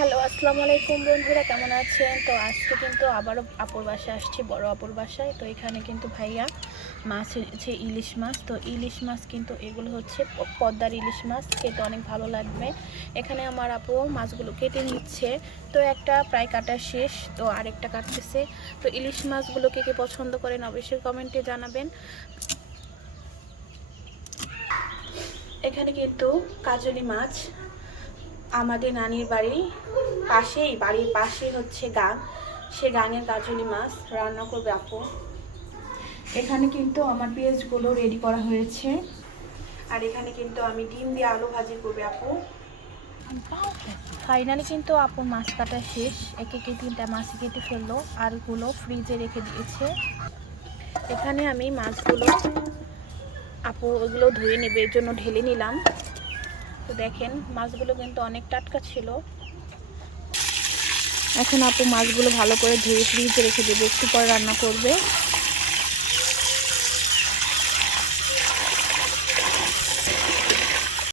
Hello, আসসালামু আলাইকুম বন্ধুরা, কেমন আছেন? তো আজকে কিন্তু আবারও আপুর বাসায় আসছি, বড় আপুর বাসায়। তো এখানে কিন্তু ভাইয়া মাছ এনেছে, ইলিশ মাছ। তো ইলিশ মাছ কিন্তু এগুলো হচ্ছে পদ্মার ইলিশ মাছ, খেতে অনেক ভালো লাগবে। এখানে আমার আপু মাছগুলো কেটে নিচ্ছে। তো একটা প্রায় কাটা শেষ, তো আরেকটা কাটতেছে। তো ইলিশ মাছগুলো কে কে পছন্দ করেন অবশ্যই কমেন্টে জানাবেন। এখানে কিন্তু কাজলি মাছ, আমাদের নানির বাড়ির পাশেই হচ্ছে গাং, সে গাঙের কাজলি মাছ রান্না করবে আপু। এখানে কিন্তু আমার পেঁয়াজগুলো রেডি করা হয়েছে, আর এখানে কিন্তু আমি ডিম দিয়ে আলু ভাজি করবে আপু। ফাইনালি কিন্তু আপুর মাছ কাটা শেষ, একে 3টা মাছ কেটে ফেললো, আরগুলো ফ্রিজে রেখে দিয়েছে। এখানে আমি মাছগুলো আপু ওগুলো ধুয়ে নেবে, এর জন্য ঢেলে নিলাম। তো দেখেন মাছগুলো কিন্তু অনেক টাটকা ছিল। এখন আপু মাছগুলো ভালো করে ধুয়ে ফ্রিজে রেখে দেবে, একটু পরে রান্না করবে।